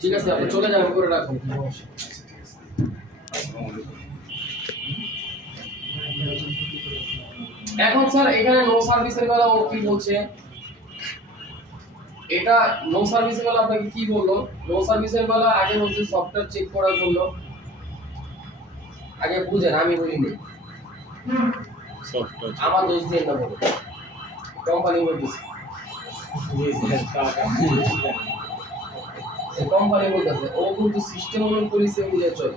ঠিক আছে, আপনি চলে যাবেন, করে রাখুন। এখন স্যার এখানে নো সার্ভিসের বেলা ও কি বলছে, এটা নো সার্ভিসের বেলা আপনাকে কি বললো? নো সার্ভিসের বেলা আগে বলছে সফটওয়্যার চেক করার জন্য। আগে বুঝেন, আমি বলিনি, সফটওয়্যার আমার দোষ দিয়ে না বলো, কোম্পানি বলতেছে, কোম্পানি বলতেছে ও কিন্তু সিস্টেম অনুযায়ী পলিসি অনুযায়ী চলে,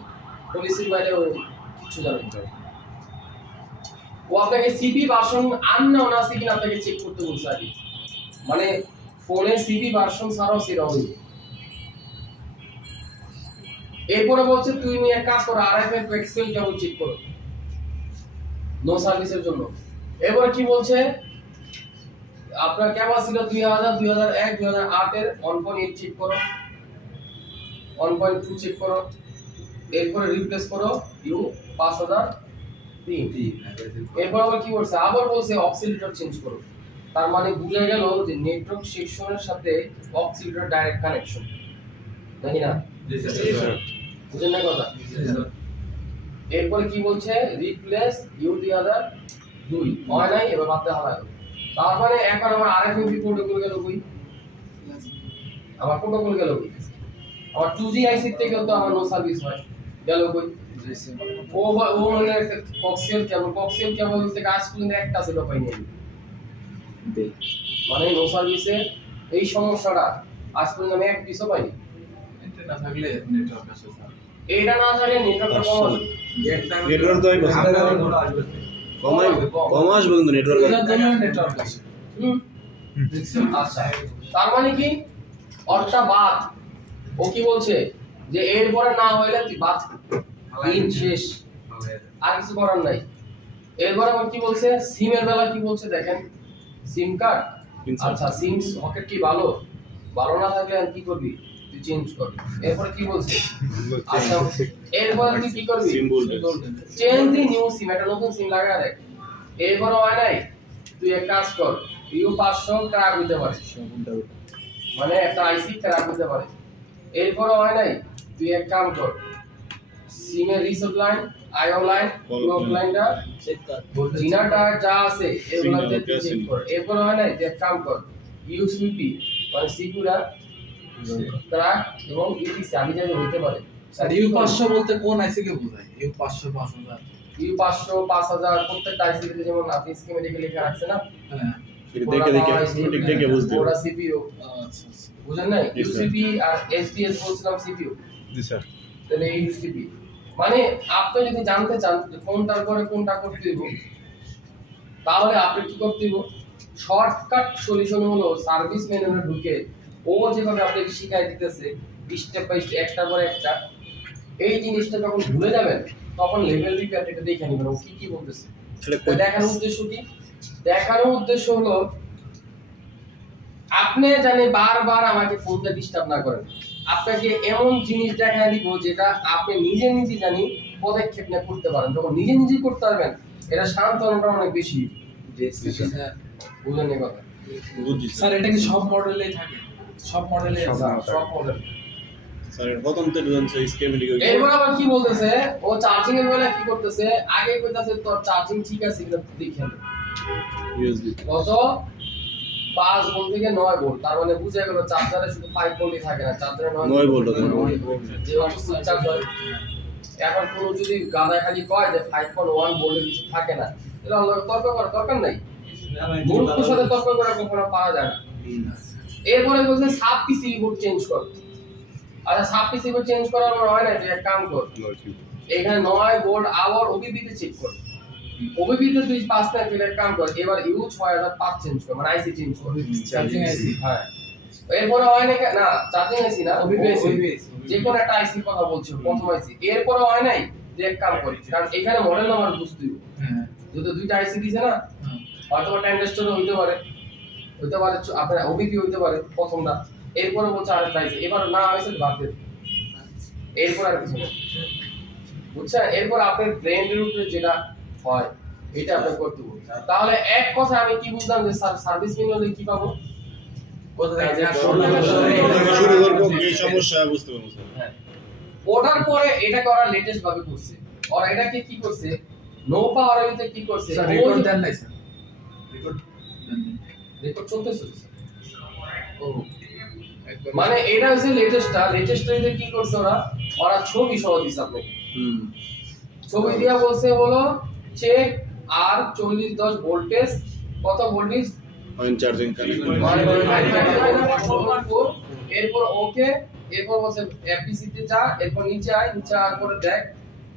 পলিসির বাইরে ও কিছু জানে না। ও আপনাকে সিপি ভার্সন আননোন আছে কিনা আপনাকে চেক করতে বলছে আগে, মানে ফোনে সিপি ভার্সন ছাড়াও সেরা হবে। এরপরে বলছে তুমি এক কাজ করো, আরএফএল পিক্সেল কেবল চেক করো নো সার্ভিসের জন্য। এরপরে কি বলছে, আপনার কেবল ছিল 2000 2001 2008 এর 1.8 চেক করো, 1.2 চেক করো, এরপরে রিপ্লেস করো ইউ 5003। এরপর আবার কি বলছে, আবার বলছে অক্সিলেটর চেঞ্জ করো। তার মানে বুঝা গেল যে নেটওয়ার্ক সেকশনের সাথে অক্সিলেটর ডাইরেক্ট কানেকশন, নাকি না? জি স্যার। বুঝেন না কথা? এরপরে কি বলছে, রিপ্লেস ইউ দি আদার 2 হয় নাই, এবার বাদ দেওয়া হবে। তার মানে এখন আমার আরএফএমপি প্রোটোকল গেল কই, আমার প্রোটোকল গেল কই, আমার 2G আইসি থেকে তো আমার নো সার্ভিস হয়, গেল কই? ও মানে কক্সিয়াল কেবল থেকে আজ পর্যন্ত একটা ছিল পাইনি আমি। মানে নো সার্ভিসে এই সমস্যাটা আজ পর্যন্ত আমি এক পিসও পাইনি। এটা না থাকলে নেটওয়ার্ক আসে স্যার। এটা না থাকলে নেটওয়ার্কটা কম আসবে। নেটওয়ার্ক তো কম আসবে কিন্তু নেটওয়ার্ক এটার জন্য নেটওয়ার্ক আসে। আচ্ছা, তার মানে কি অর্থটা বাদ। ও কি বলছে যে এরপরে না হইলে তুই বাদ, দিন শেষ, আর কিছু করার নাই। এরপর আবার কি বলছে, সিমের বেলা কি বলছে দেখেন, সিম কার্ড, আচ্ছা সিম সকেট কি ভালো, ভালো না থাকলে আর কি করবি, তুই চেঞ্জ করবি। এরপর কি বলছে, আচ্ছা এরপর তুই কি করবি, সিম ভোল্টেজ চেঞ্জ দি নিউ সিম, একটা নতুন সিম লাগা দেখ। এরপর হয় নাই, তুই এক কাজ কর, ইউ 500 ক্র্যাক হইতে পারে, মানে একটা আইসি ক্র্যাক হইতে পারে। এরপর হয় নাই, তুই এক কাম কর, সিমের রিসেট লাইন, আইও লাইন, ক্লক লাইনটা চেক কর, জিনাটা যা আছে এগুলোতে তুই চেক কর। এরপর হয় নাই, তুই এক কাম কর, ইউসিপি মানে সিকিউরা ক্র্যাক এবং ইপিসি আমি জানি হইতে পারে। স্যার ইউ 500 বলতে কোন আইসি কে বোঝায়? ইউ 500 5000 ইউ 500 5000 প্রত্যেকটা আইসিতে যেমন আপনি স্কিমেটিক লেখা রাখছেন না, হ্যাঁ দেখে স্কিমেটিক দেখে বুঝতে হবে। ওরা সিপিইউ আচ্ছা বুঝেন না, ইউসিপি আর এসডিএস বলছিলাম সিপিইউ। জি স্যার। তাহলে এই ইউসিপি মানে আপনি যদি জানতে চান যে কোনটার পরে কোনটা করতে দিব, তাহলে আপনি কি করতে দিব, শর্টকাট সলিউশন হলো সার্ভিস মেনুতে ঢুকে ও যেভাবে আপনাকে শিখাই দিতেছে স্টেপ বাই স্টেপ একটার পর একটা, এই জিনিসটা যখন ভুলে যাবেন তখন লেভেল রিপেয়ার এটা দেখে নেবেন ও কি কি বলতেছে। দেখানোর উদ্দেশ্য কি, দেখানোর উদ্দেশ্য হলো আপনি জানে বারবার আমাকে ফোন দিয়ে ডিস্টার্ব না করেন, আপনাকে এমন জিনিস দেখায় দিব যেটা আপনি নিজে নিজে জানি পদক্ষেপ নিয়ে করতে পারেন। যখন নিজে নিজে করতে পারবেন এটা সান্ত্বনাটা অনেক বেশি। স্যার। বুঝলেন এই কথা? বুঝছি স্যার এটা কি সব মডেলেই থাকে? সব মডেলে সব মডেল। স্যার প্রথম তো জানছে স্কিমেটিক এরপর আবার কি বলতেছে, ও চার্জিং এর বেলা কি করতেছে, আগে কইতাছে তোর চার্জিং ঠিক আছে কিনা দেখেন, ইউএসবি কত 5 ভোল্ট থেকে 9 ভোল্ট, তার মানে বুঝা গেল চার্জারে শুধু 5 ভোল্টই থাকে না, চার্জারে 9 ভোল্ট আছে। যে অবস্থা চার্জ হয়। এখন কোন যদি গাদা খালি কয় যে 5.1 ভোল্টের কিছু থাকে না, তাহলে আমরা তর্ক করার দরকার নাই, মূর্খর সাথে তর্ক করা কখনো পারা যায় না। এরপরে বলছে সাব পিসিবি বোর্ড চেঞ্জ কর। আচ্ছা সাব পিসিবি বোর্ড চেঞ্জ করার পর হয় না, যে এক কাম কর, এখানে 9 ভোল্ট আবার ওবিপিতে চেক কর, ওবিপিতে তুই 5 না ফিলের কাম কর, এবার ইউ 6005 চেঞ্জ কর, মানে আইসি চেঞ্জ কর, চার্জিং আইসি। হ্যাঁ এরপরে হয় না, না চার্জিং আইসি না, ওবিপি আইসি, যে কোন একটা আইসি কথা বলছো প্রথম আইসি। এরপরে হয় নাই, যে এক কাম করি, কারণ এখানে মডেল নাম্বার বুঝতে হবে, হ্যাঁ যদি দুইটা আইসি দিছে না, হয়তো ট্রানজিস্টর হইতে পারে, আপনার ওবিপি হইতে পারে প্রথমটা, এরপরে বলছে আরেকটা আইসি, এবার না হইছে বাদ দেন, এরপর আর কিছু না, বুঝছেন? এরপর আপনার ব্রেন রুটে যেটা হয় এটা আপনি করতে হবে। তাহলে এক কথা আমি কি বুঝলাম, যে সার্ভিস মেনুতে কি পাবো, কোথা থেকে শুরু করব কি সমস্যা বুঝতে পারবো স্যার। হ্যাঁ ওটার পরে এটা করা লেটেস্ট ভাবে করছে ওরা এটাকে কি করছে নো পাওয়ারের ভিতরে কি করছে স্যার রেকর্ড দেন নাই স্যার রেকর্ড দেন নাই। রেকর্ড চলতেছে ও একবার মানে এটা হচ্ছে লেটেস্টটা কি করছে ওরা ওরা ছবি সহ দিছে আপনাকে হুম ছবি দিয়া বলছে হলো চেক আর 40-10 ভোল্টেজ কত ভোল্টেজ পয়েন্ট চার্জিং কানেক্ট এরপর ওকে এরপর বলছে এফপিসি তে যা এরপর নিচে আয় নিচে আয় করে দেখ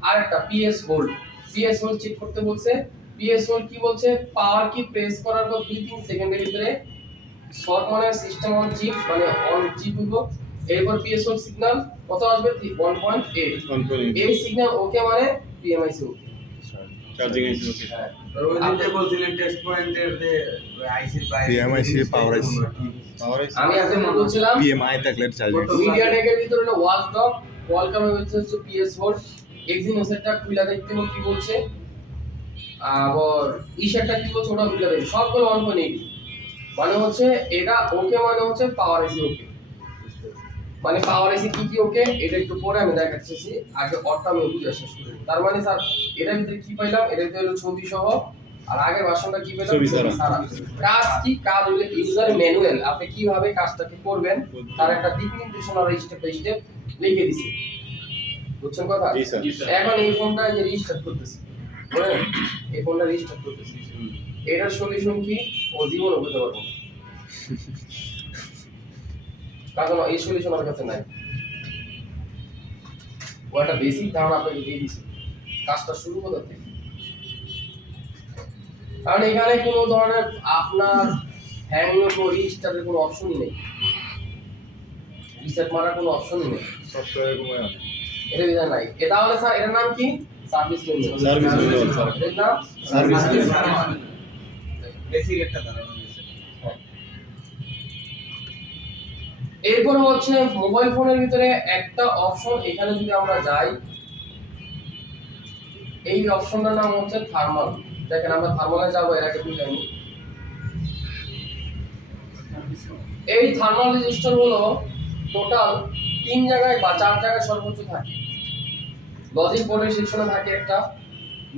আর একটা পিএস হোল্ড চেক করতে বলছে পিএস হোল্ড কি বলছে পাওয়ার কি প্রেস করার পর 2-3 সেকেন্ডের ভিতরে শর্ট মানে সিস্টেম অন চিপ মানে অন চিপ হইব এরপর পিএস হোল্ড সিগন্যাল কত আসবে 1.8 এই সিগন্যাল ওকে মানে পিএমআইসি ওকে চার্জিং আছে ওকে হ্যাঁ আপনি বলছিলেন টেস্ট পয়েন্টের যে আইসির বাইরে PMIC পাওয়ার আইসি পাওয়ার আমি আপনাকে বলছিলাম PMI থাকলে চার্জিং মিডিয়াটেকের ভিতরে হলো ওয়াচডগ কোয়ালকমের ভিতরে হচ্ছে পিএস হোল্ড এক্সিনোসেটটা খুলে দেখতে হবে কি বলছে আবার ইশারটা কি বলছে ওটা খুলে দেখি সবগুলো 1.8 মানে হচ্ছে এটা ওকে মানে হচ্ছে পাওয়ার আইসি ওকে মানে পাওয়ার আইসি কি ওকে এটা একটু পরে আমি দেখাচ্ছি আগে অটটা আমি বুঝা শেষ করি তার মানে স্যার এটার ভিতরে কি পাইলাম এটার ভিতরে হলো ছবি সহ আর আগের ভার্সনটা কি পেলাম ছবি ছাড়া। কাজ কি কাজ হলো ইউজার ম্যানুয়াল আপনি কিভাবে কাজটাকে করবেন তার একটা দিক নির্দেশনা আর স্টেপ বাই স্টেপ লিখে দিছি বুঝছেন কথা জি স্যার এখন এই ফোনটা যে রিস্টার্ট করতেছি বুঝলেন এই ফোনটা রিস্টার্ট করতেছি এটার সলিউশন কি ও জীবন হতে পারবো না কারণ এই সলিউশন আমার কাছে নাই ও একটা বেসিক ধারণা আপনাকে দিয়ে দিছি কাজটা শুরু কোথা থেকে কারণ এখানে কোনো ধরনের আপনার হ্যাং ও রিস্টার্টের কোনো অপশনই নেই রিসেট মারার কোনো অপশনই নেই সফটওয়্যার ঘুমায় এটা বিধান নাই এটা হলে স্যার এটার নাম কি service menu service menu sir এটার নাম সার্ভিস মেনু বেসিক একটা ধারণা দিয়েছে এরপর হচ্ছে মোবাইল ফোনের ভিতরে একটা অপশন এখানে যদি আমরা যাই এই অপশনটার নাম হচ্ছে থার্মাল দেখেন আমরা থার্মালে যাব এর আগে বুঝাইনি এই থার্মাল রেজিস্টার হলো টোটাল 3 জায়গায় বা 4 জায়গায় সর্বোচ্চ থাকে লজিক বোর্ডের সেকশনে থাকে একটা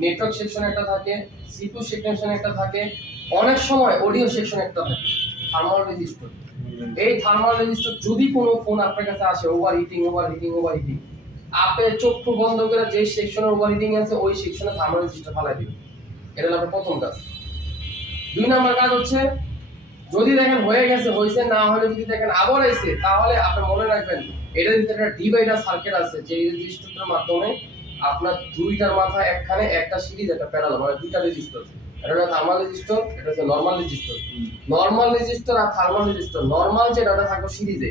নেটওয়ার্ক সেকশনে একটা থাকে সিপিইউ সেকশনে একটা থাকে অনেক সময় অডিও সেকশনে একটা থাকে থার্মাল রেজিস্টার এই থার্মাল রেজিস্টার যদি কোনো ফোন আপনার কাছে আসে ওভারহিটিং আপনি চক্ষু বন্ধ করে যে সেকশনে ওভারহিটিং আছে ওই সেকশনে থার্মাল রেজিস্টার ফালাই দিবেন এটা হলো আপনার প্রথম কাজ 2 নাম্বার কাজ হচ্ছে যদি দেখেন হয়ে গেছে হইছে না হলে যদি দেখেন আবার আইছে তাহলে আপনি মনে রাখবেন এটার ভিতরে একটা ডিভাইডার সার্কিট আছে যে রেজিস্টারটার মাধ্যমে আপনার দুইটার মাথা একখানে একটা সিরিজ একটা প্যারালাল মানে দুইটা রেজিস্টার এটা হলো থার্মাল রেজিস্টার এটা হচ্ছে নরমাল রেজিস্টার নরমাল রেজিস্টার আর থার্মাল রেজিস্টার নরমাল যেটা ওটা থাকবে সিরিজে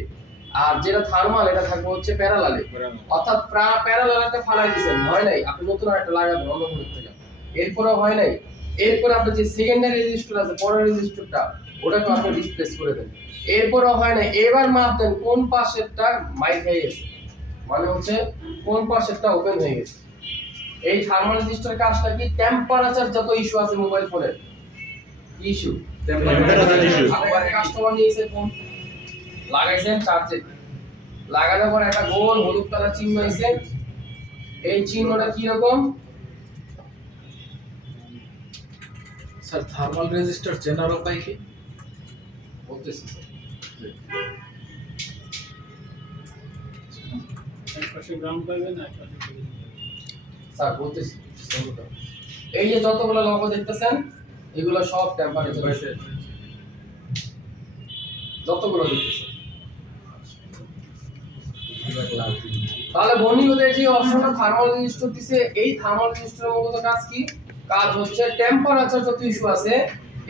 আর যেটা থার্মাল এটা থাকবে হচ্ছে প্যারালালে অর্থাৎ প্যারালালটা ফালাই দিবেন হয় নাই আপনি নতুন একটা লাগাবেন অন্য কোনো থেকে এরপরে হয় নাই এরপর আপনি যে সেকেন্ডারি রেজিস্টার আছে পরের রেজিস্টারটা ওটাকে আপনি রিপ্লেস করে দেন এরপরে হয় না এবার মাপ দেন কোন পাশেরটা মাইক হয়ে গেছে মানে হচ্ছে কোন পাশেরটা ওপেন হয়ে গেছে এই থার্মাল রেজিস্টার কাজটা কি টেম্পারেচার যত ইস্যু আছে মোবাইল ফোনের ইস্যু Temperature issue। কাস্টমার নিয়েছে ফোন লাগাইছেন চার্জে লাগানোর পর একটা গোল হলুদ কালার চিহ্ন হইছে এই চিহ্নটা কি রকম স্যার থার্মাল রেজিস্টার চেনার উপায় কি বলতেছি স্যার বলতেছি এই যে যতগুলো লোগো দেখতেছেন এগুলো সব টেম্পারেচার যতগুলো দেখতেছেন তাহলে বন্ধুদের যে অপশনটা থার্মাল রেজিস্টার দিছে এই থার্মাল রেজিস্টারের মূলত কাজ কি কাজ হচ্ছে টেম্পারেচার যত ইস্যু আছে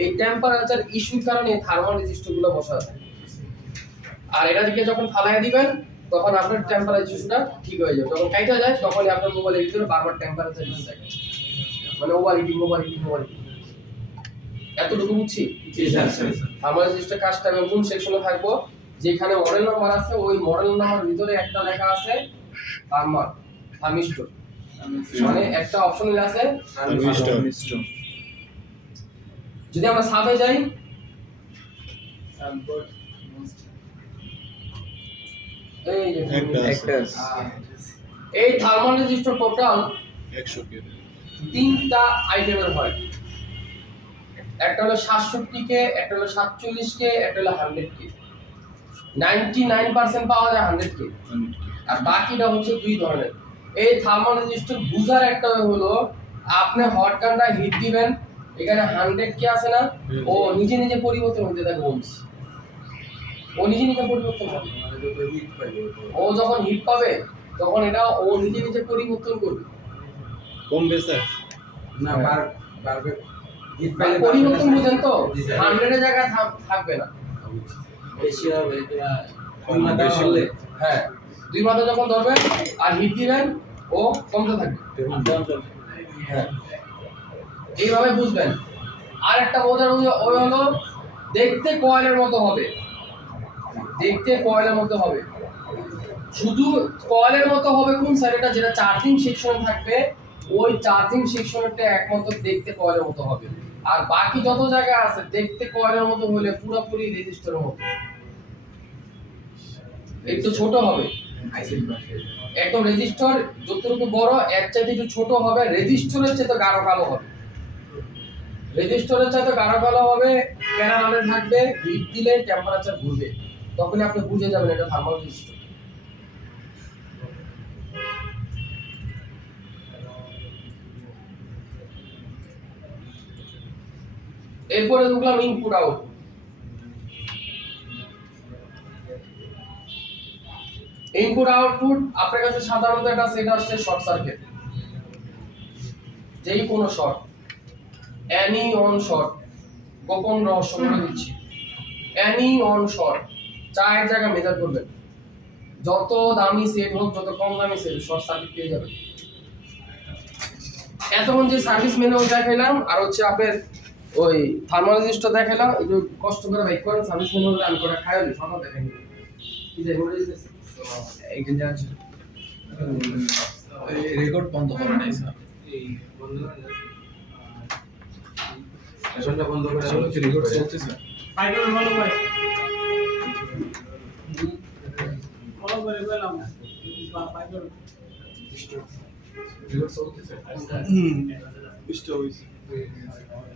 এই টেম্পারেচার ইস্যুর কারণে থার্মাল রেজিস্টার গুলো বসা থাকে আর এটা দিকে যখন ফালাইয়া দিবেন তখন আপনার টেম্পারেচার ইস্যুটা ঠিক হয়ে যাবে যখন কাইটা যায় তখন আপনার মোবাইলের ভিতরে বারবার টেম্পারেচার ইস্যু থাকে মানে ওভারহিটিং এতটুকু বুঝছি জি স্যার থার্মাল রেজিস্টার কাজটা আমি কোন সেকশনে থাকবো যেখানে মডেল নাম্বার আছে ওই মডেল নাম্বার ভিতরে একটা লেখা আছে থার্মিস্টর মানে একটা অপশন আছে থার্মিস্টর যদি আমরা সাবে যাই এই যে একটা আছে। এই থার্মাল রেজিস্টার টোটাল 100 কে। তিনটা আইটেমের হয়। একটা হলো 67 কে, একটা হলো 47 কে, একটা হলো 100 কে। 99% পাওয়া যায় 100 কে, আর বাকিটা হচ্ছে দুই ধরনের। এই থার্মাল রেজিস্টার বুঝার একটা হলো আপনি হট গানটা হিট দিবেন, এখানে 100 কে আছে না, ও নিজে নিজে পরিবর্তন হতে থাকে ওমস। ও নিজে নিজে পরিবর্তন হবে। মানে যত হিট পাইবে ও যখন হিট পাবে তখন এটা ও নিজে নিজে পরিবর্তন করবে। কম বেশি না বারবে হিট মানে পরিবর্তন বুঝেন তো, 100 এর জায়গায় থাকবে না। বেশি হবে এটা দুই মাথা বেশি হলে হ্যাঁ, দুই মাথা যখন ধরবেন আর হিট দিবেন ও কমতে থাকবে। হ্যাঁ, এইভাবে বুঝবেন। আর একটা বোঝার ওই হলো দেখতে কয়েলের মতো হবে, দেখতে কয়েলের মতো হবে। শুধু কয়েলের মতো হবে কোন সাইডটা, যেটা চার্জিং সেকশন থাকবে ওই চার্জিং সেকশনটা একমাত্র দেখতে কয়েলের মতো হবে। আর বাকি যত জায়গা আছে দেখতে কয়েলের মতো হলে পুরোপুরি রেজিস্টারের মতো, একটু ছোট হবে। আইসির পাশে একদম রেজিস্টার যতটুকু বড় এর চাইতে একটু ছোট হবে, রেজিস্টারের চাইতে গাঢ় কালো হবে। রেজিস্টারের চাইতে গাঢ় কালো হবে, প্যানেলে থাকবে, হিট দিলে টেম্পারেচার ঘুরবে, তখনই আপনি বুঝে যাবেন এটা থার্মাল রেজিস্টার। এরপরে ঢুকলাম ইনপুট আউটপুট। ইনপুট আউটপুট আপনার কাছে সাধারণত একটা সেট আসছে শর্ট সার্কিট, যেই কোনো শর্ট, এনি অন শর্ট, গোপন রহস্য বলে দিচ্ছি, এনি অন শর্ট চার জায়গা মেজার করবেন। যত দামি সেট হোক, যত কম দামি সেট, শর্ট সার্কিট পেয়ে যাবেন। এতক্ষণ যে সার্ভিস ম্যানুয়াল দেখাইলাম আর হচ্ছে আপনার ওই থার্মাল রেজিস্টার দেখাইলাম, একটু কষ্ট করে বাইক করেন, সার্ভিস ম্যানুয়াল আমি করে খাইলি সকাল দেখাই কি যে বলে দিতেছি একদিন যাচ্ছে রেকর্ড বন্ধ করে নাই স্যার এই বন্ধ করে না আসলে বন্ধ করে আসলে কি রেকর্ড চলতেছে পাইকারি ভালো করে ভালো করে গেলাম পাইকারি রেকর্ড চলতেছে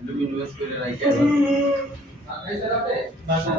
লুমিনাস করে রাখা আর এই স্যার আপনি বাসা